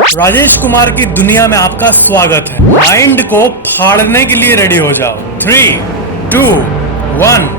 राजेश कुमार की दुनिया में आपका स्वागत है। माइंड को फाड़ने के लिए रेडी हो जाओ। 3, 2, 1।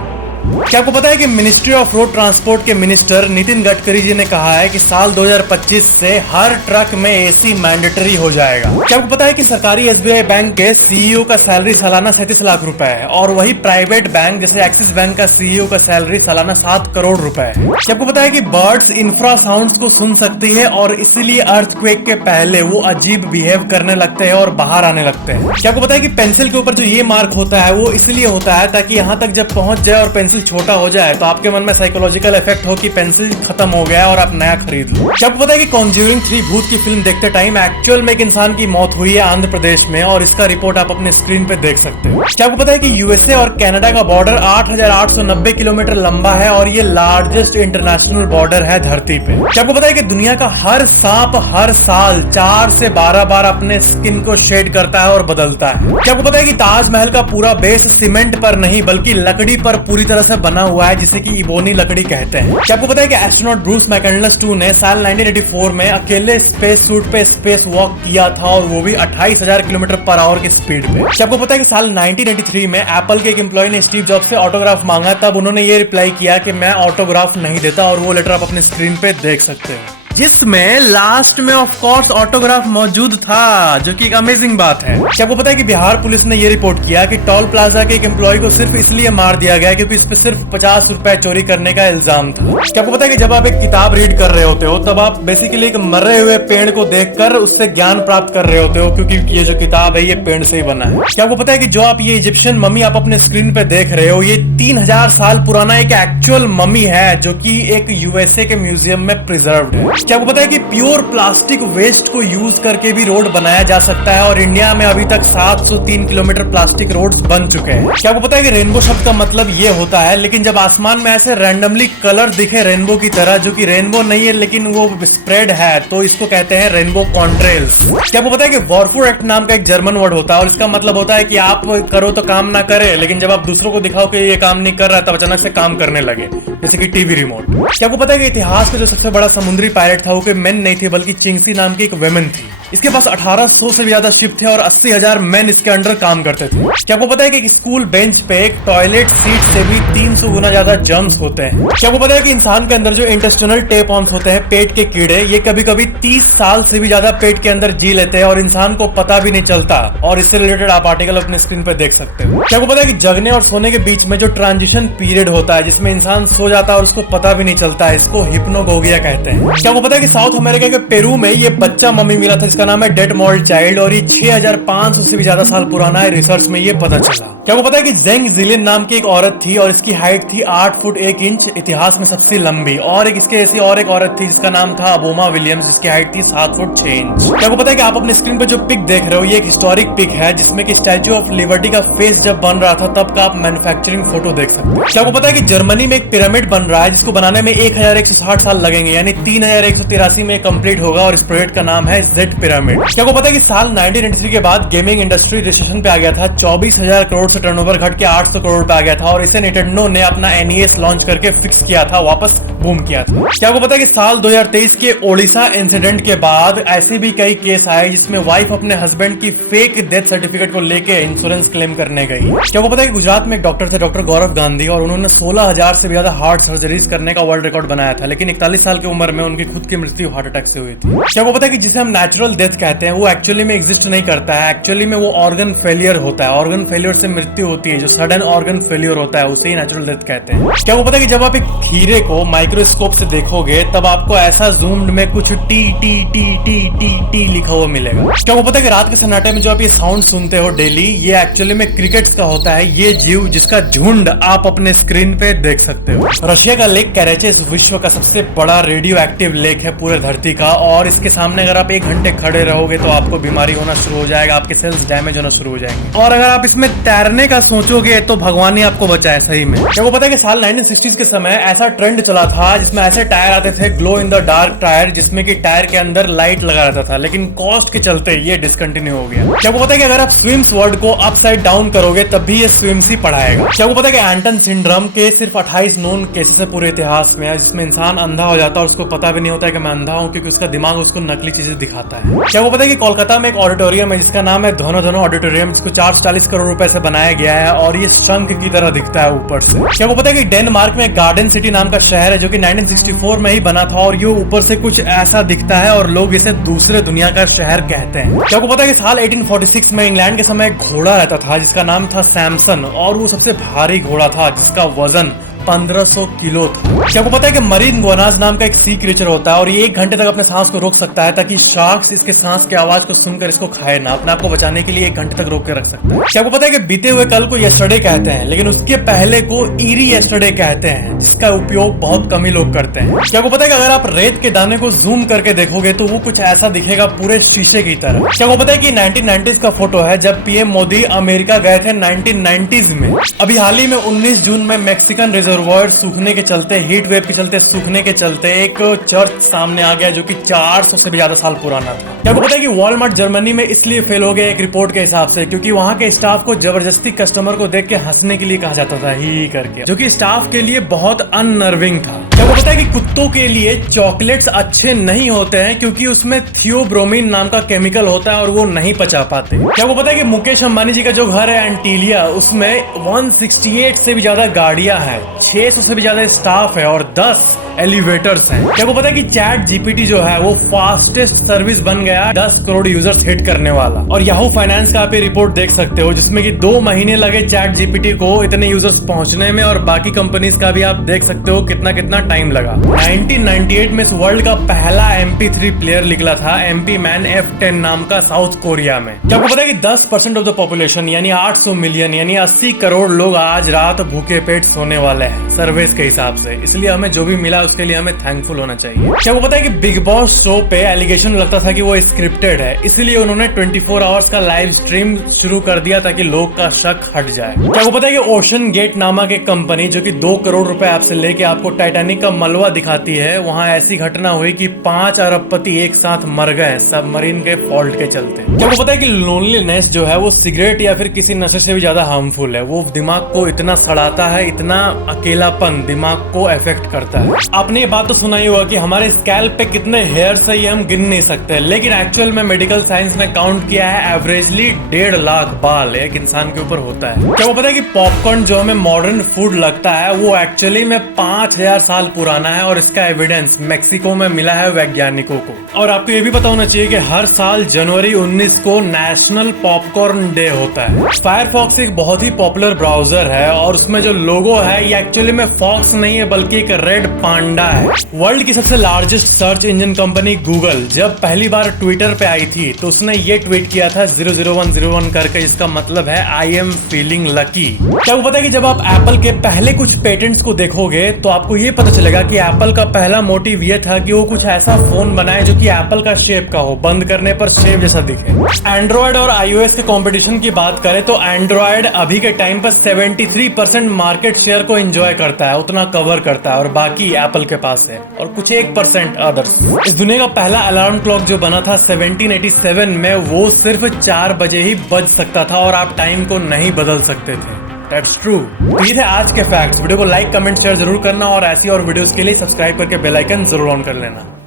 क्या आपको पता है कि मिनिस्ट्री ऑफ रोड ट्रांसपोर्ट के मिनिस्टर नितिन गडकरी जी ने कहा है कि साल 2025 से हर ट्रक में एसी मैंडेटरी हो जाएगा। क्या आपको पता है कि सरकारी एसबीआई बैंक के सीईओ का सैलरी सालाना 37 लाख रुपए है और वही प्राइवेट बैंक जैसे एक्सिस बैंक का सीईओ का सैलरी सालाना 7 करोड़ रुपए है। क्या आपको पता है कि बर्ड्स इंफ्रासाउंड्स को सुन सकती है और इसीलिए अर्थक्वेक के पहले वो अजीब बिहेव करने लगते हैं और बाहर आने लगते हैं। क्या आपको पता है कि पेंसिल के ऊपर जो ये मार्क होता है वो इसलिए होता है ताकि यहाँ तक जब पहुंच जाए और पेंसिल छोटा हो जाए तो आपके मन में साइकोलॉजिकल इफेक्ट हो कि पेंसिल खत्म हो गया और आप नया खरीद लो। क्या आपको पता है कि कॉन्ज्यूरिंग 3 भूत की फिल्म देखते टाइम एक्चुअल में एक इंसान की मौत हुई है आंध्र प्रदेश में और इसका रिपोर्ट आप अपने स्क्रीन पे देख सकते हो। क्या आपको पता है कि यूएसए और कनाडा का बॉर्डर 8,890 किलोमीटर लंबा है और ये लार्जेस्ट इंटरनेशनल बॉर्डर है धरती पे। क्या आपको पता है कि दुनिया का हर सांप हर साल 4 से 12 बार अपने स्किन को शेड करता है और बदलता है। क्या आपको पता है कि ताजमहल का पूरा बेस सीमेंट पर नहीं बल्कि लकड़ी पर पूरी तरह से बना हुआ है जिसे कि इबोनी लकड़ी कहते हैं। क्या आपको पता है कि एस्ट्रोनॉट ब्रूस मैककंडलस 2 ने साल 1984 में अकेले स्पेस सूट पे स्पेस वॉक किया था और वो भी 28,000 किलोमीटर पर आवर की स्पीड पे। क्या आपको पता है कि साल 1983 में एप्पल के एक एम्प्लॉय ने स्टीव जॉब्स से ऑटोग्राफ मांगा, तब उन्होंने ये रिप्लाई किया कि मैं ऑटोग्राफ नहीं देता और वो लेटर आप अपने स्क्रीन पे देख सकते हो जिसमें लास्ट में ऑफ कोर्स ऑटोग्राफ मौजूद था, जो कि एक अमेजिंग बात है। क्या आपको पता है कि बिहार पुलिस ने ये रिपोर्ट किया कि टोल प्लाजा के एक एम्प्लॉय को सिर्फ इसलिए मार दिया गया क्योंकि इस पे सिर्फ 50 रुपए चोरी करने का इल्जाम था। क्या आपको पता है कि जब आप एक किताब रीड कर रहे होते हो तब आप बेसिकली एक मरे हुए पेड़ को देखकर उससे ज्ञान प्राप्त कर रहे होते हो क्योंकि ये जो किताब है ये पेड़ से ही बना है। क्या आपको पता है कि जो आप ये इजिप्शियन मम्मी आप अपने स्क्रीन पे देख रहे हो ये 3000 साल पुराना एक एक्चुअल मम्मी है जो कि एक यूएसए के म्यूजियम में प्रिजर्व्ड है। क्या आपको पता है कि प्योर प्लास्टिक वेस्ट को यूज करके भी रोड बनाया जा सकता है और इंडिया में अभी तक 703 किलोमीटर प्लास्टिक रोड्स बन चुके हैं। क्या आपको पता है कि रेनबो शब्द का मतलब ये होता है, लेकिन जब आसमान में ऐसे रैंडमली कलर दिखे रेनबो की तरह जो कि रेनबो नहीं है लेकिन वो स्प्रेड है तो इसको कहते हैं रेनबो कॉन्ट्रेल्स। क्या आपको पता है कि वॉरफुर एक्ट नाम का एक जर्मन वर्ड होता है और इसका मतलब होता है कि आप करो तो काम ना करे लेकिन जब आप दूसरों को दिखाओ कि ये काम नहीं कर रहा तब अचानक से काम करने लगे, जैसे कि टीवी रिमोट। क्या आपको पता है कि इतिहास में जो सबसे बड़ा समुद्री पायलट था वो कोई मेन नहीं थे बल्कि चिंगसी नाम की एक वेमेन थी। इसके पास 1800 से भी ज्यादा शिप थे और 80,000 मैन इसके अंडर काम करते थे। क्या आपको पता है कि एक स्कूल बेंच पे एक टॉयलेट सीट से भी 300 गुना ज्यादा जर्म्स होते हैं। क्या आपको पता है कि इंसान के अंदर जो इंटेस्टिनल टेपवर्म्स होते हैं पेट के कीड़े, ये कभी कभी 30 साल से भी ज्यादा पेट के अंदर जी लेते हैं और इंसान को पता भी नहीं चलता और इससे रिलेटेड आप आर्टिकल अपने स्क्रीन पर देख सकते हो। क्या आपको पता है कि जगने और सोने के बीच में जो ट्रांजिशन पीरियड होता है जिसमें इंसान सो जाता है और उसको पता भी नहीं चलता है, इसको हिप्नोगोगिया कहते हैं। क्या आपको पता है कि साउथ अमेरिका के पेरू में ये बच्चा मम्मी मिला था जिसका नाम है डेड मॉल्ड चाइल्ड और ये 6500 से भी ज्यादा साल पुराना है, रिसर्च में ये पता चला। क्या आपको पता है कि जेंग जिलिन नाम की एक औरत थी और इसकी हाइट थी 8 फुट 1 इंच, इतिहास में सबसे लंबी, और एक इसके ऐसी और एक औरत थी जिसका नाम था अबोमा विलियम्स जिसकी हाइट थी 7 फुट 6 इंच। क्या आपको पता है कि आप अपने स्क्रीन पर जो पिक देख रहे हो ये एक हिस्टोरिक पिक है जिसमें कि स्टैच्यू ऑफ लिबर्टी का फेस जब बन रहा था तब का आप मैन्युफैक्चरिंग फोटो देख सकते हैं। क्या आपको पता है कि जर्मनी में एक पिरामिड बन रहा है जिसको बनाने में 1160 साल लगेंगे, यानी 3183 में कंप्लीट होगा और इस प्रोजेक्ट का नाम है जेड पिरामिड। क्या आपको पता है कि साल 1993 के बाद गेमिंग इंडस्ट्री रिसेशन पे आ गया था, 24,000 करोड़ से टर्नओवर घट के 800 करोड़ पे आ गया था और इसे निंटेंडो ने अपना NES लॉन्च करके फिक्स किया था, वापस बूम किया था। क्या आपको पता है कि साल 2023 के ओडिशा इंसिडेंट के बाद ऐसे भी कई केस आए जिसमें वाइफ अपने हस्बैंड की फेक डेथ सर्टिफिकेट को लेके इंश्योरेंस क्लेम करने गई। क्या आपको पता है कि गुजरात में एक डॉक्टर थे डॉक्टर गौरव गांधी और उन्होंने 16,000 से भी ज्यादा हार्ट सर्जरीज करने का वर्ल्ड रिकॉर्ड बनाया था, लेकिन 41 साल की उम्र में उनकी खुद की मृत्यु हार्ट अटैक से हुई थी। क्या आपको पता है कि जिसे हम नेचुरल डेथ कहते हैं वो एक्चुअली में एग्जिस्ट नहीं करता है, एक्चुअली में वो ऑर्गन फेलियर होता है, ऑर्गन फेलियर से मृत्यु होती है, जो सडन ऑर्गन फेलियर होता है उसे ही नेचुरल डेथ कहते हैं। क्या आपको पता है कि जब आप एक खीरे को माइक्रोस्कोप से देखोगे तब आपको ऐसा जूम्ड में कुछ T T T T T T लिखा हुआ मिलेगा। क्या आपको पता है कि रात के सन्नाटे में जो आप ये साउंड सुनते हो डेली, ये एक्चुअली में क्रिकेट्स का होता है, ये जीव जिसका झुंड आप अपने स्क्रीन पे देख सकते हो। रशिया का लेक कैरेचेस विश्व का सबसे बड़ा रेडियो एक्टिव लेक है पूरे धरती का और इसके सामने अगर आप 1 घंटे खड़े रहोगे तो आपको बीमारी होना शुरू हो जाएगा, आपके सेल्स डैमेज होना शुरू हो जाएंगे और अगर आप इसमें तैरने का सोचोगे तो भगवान ही आपको बचाए सही में। क्या आपको पता है कि साल 1960s के समय ऐसा ट्रेंड चला था जिसमें ऐसे टायर आते थे glow in the dark tyre जिसमें कि टायर के अंदर लाइट लगा रहता था, लेकिन कॉस्ट के चलते ये डिसकंटिन्यू हो गया। क्या आपको पता है कि अगर आप स्विम्स वर्ड को अपसाइड डाउन करोगे तब भी ये स्विम्स ही पढ़ाएगा। क्या आपको पता है कि एंटन सिंड्रोम के सिर्फ 28 नोन केसेस है पूरे इतिहास में, जिसमें इंसान अंधा हो जाता है और उसको पता भी नहीं होता है कि मैं अंधा हूं, क्योंकि उसका दिमाग उसको नकली चीजें दिखाता है। क्या आपको पता है कि कोलकाता में एक ऑडिटोरियम है जिसका नाम है धनो धनो ऑडिटोरियम, जिसको 440 करोड़ रुपए से बनाया गया है और ये शंख की तरह दिखता है ऊपर से। क्या आपको पता है कि डेनमार्क में गार्डन सिटी नाम का शहर है जो कि 1964 में ही बना था और ये ऊपर से कुछ ऐसा दिखता है और लोग इसे दूसरे दुनिया का शहर कहते हैं। क्या आपको पता है कि साल 1846 में इंग्लैंड के समय एक घोड़ा रहता था जिसका नाम था सैमसन और वो सबसे भारी घोड़ा था जिसका वजन 1500 किलो था। क्या आपको पता है कि मरीन गोनाज नाम का एक सी क्रीचर होता है और ये 1 घंटे तक अपने सांस को रोक सकता है ताकि शार्क्स इसके सांस की आवाज को सुनकर इसको खाए ना, अपने आप को बचाने के लिए 1 घंटे तक रोक के रख सकता है। क्या आपको पता है कि बीते हुए कल को यस्टरडे कहते हैं लेकिन उसके पहले को ईरी यस्टरडे कहते हैं, जिसका उपयोग बहुत कम ही लोग करते हैं। क्या आपको पता है कि अगर आप रेत के दाने को जूम करके देखोगे तो वो कुछ ऐसा दिखेगा पूरे शीशे की तरह। क्या आपको पता है कि 1990s का फोटो है जब पीएम मोदी अमेरिका गए थे 1990s में। अभी हाल ही में 19 जून में मैक्सिकन रिजर्वायर सूखने के चलते, हीट वेव के चलते, सूखने के चलते एक चर्च सामने आ गया जो कि 400 से भी ज्यादा साल पुराना था। क्या आपको पता है कि वॉलमार्ट जर्मनी में इसलिए फेल हो गया एक रिपोर्ट के हिसाब से क्योंकि वहां के स्टाफ को जबरदस्ती कस्टमर को देख के हंसने के लिए कहा जाता था ही करके, जो कि स्टाफ के लिए बहुत अननर्विंग था। क्या आपको पता है कि कुत्तों के लिए चॉकलेट्स अच्छे नहीं होते हैं क्योंकि उसमें थियोब्रोमीन नाम का केमिकल होता है और वो नहीं पचा पाते। क्या आपको पता है कि मुकेश अंबानी जी का जो घर है एंटीलिया, उसमें 168 से भी ज्यादा गाड़ियां हैं, 600 से भी ज्यादा स्टाफ है और 10 एलिवेटर्स हैं। क्या आपको पता है कि चैट जीपीटी जो है वो फास्टेस्ट सर्विस बन गया 10 करोड़ यूजर्स हिट करने वाला। और याहू फाइनेंस का आप ये रिपोर्ट देख सकते हो जिसमें कि 2 महीने लगे चैट जीपीटी को इतने यूजर्स पहुंचने में और बाकी कंपनीज का भी आप देख सकते हो कितना कितना टाइम लगा। 1998 में इस वर्ल्ड का पहला MP3 प्लेयर निकला था MP मैन F10 नाम का साउथ कोरिया में। क्या आपको पता है कि 10% ऑफ द पॉपुलेशन यानी 800 मिलियन यानी 80 करोड़ लोग आज रात भूखे पेट सोने वाले हैं सर्विस के हिसाब से, इसलिए हमें जो भी मिला उसके लिए हमें थैंकफुल होना चाहिए। क्या आपको पता है कि बिग बॉस शो पे एलिगेशन लगता था कि वो स्क्रिप्टेड है, इसलिए उन्होंने 24 आवर्स का लाइव स्ट्रीम शुरू कर दिया ताकि लोग का शक हट जाए। क्या आपको पता है कि ओशन गेट नामक एक कंपनी जो कि 2 करोड़ रुपए आपसे लेके आपको टाइटैनिक का मलबा दिखाती है, वहां ऐसी घटना हुई कि 5 अरबपति एक साथ मर गए सबमरीन के फॉल्ट के चलते। क्या आपको पता है कि लोनलीनेस जो है वो सिगरेट या फिर किसी नशे से भी ज्यादा हार्मफुल है, वो दिमाग को इतना सड़ाता है, इतना अकेलापन दिमाग को इफेक्ट करता है। आपने ये बात तो सुना ही होगा कि हमारे स्कैल्प पे कितने हेयर्स है ये हम गिन नहीं सकते, लेकिन एक्चुअल में मेडिकल साइंस ने काउंट किया है एवरेजली 1.5 लाख बाल एक इंसान के ऊपर होता है। क्या आपको पता है कि पॉपकॉर्न जो हमें मॉडर्न फूड लगता है वो एक्चुअली में 5000 साल पुराना है और इसका एविडेंस मेक्सिको में मिला है वैज्ञानिकों को। और आपको ये भी पता होना चाहिए कि हर साल जनवरी 19 को नेशनल पॉपकॉर्न डे होता है। फायरफॉक्स एक बहुत ही पॉपुलर ब्राउजर है और उसमें जो लोगो है ये एक्चुअली में फॉक्स नहीं है बल्कि एक रेड पांडा है। वर्ल्ड की सबसे largest search engine company Google जब पहली बार ट्विटर पे आई थी तो उसने ये ट्वीट किया था 00101 करके, जिसका मतलब है आई एम फीलिंग लकी। क्या आपको पता है कि जब आप एप्पल के पहले कुछ पेटेंट्स को देखोगे तो आपको ये पता चलेगा कि एप्पल का पहला मोटिव ये था कि वो कुछ ऐसा फोन बनाए जो कि एप्पल का शेप का हो, बंद करने पर शेप जैसा दिखे। एंड्रॉइड और iOS के कंपटीशन की बात करें तो एंड्रॉइड अभी के टाइम पर 73% मार्केट शेयर को एंजॉय करता है, उतना कवर करता है, और बाकी एप्पल के पास है और कुछ 1% अदर्स। इस दुनिया का पहला अलार्म क्लॉक जो बना था 1787 में वो सिर्फ 4 बजे ही बज सकता था और आप टाइम को नहीं बदल सकते थे। That's true। तो ये थे आज के फैक्ट्स। वीडियो को लाइक कमेंट शेयर जरूर करना और ऐसी और वीडियोस के लिए सब्सक्राइब करके बेल आइकन जरूर ऑन कर लेना।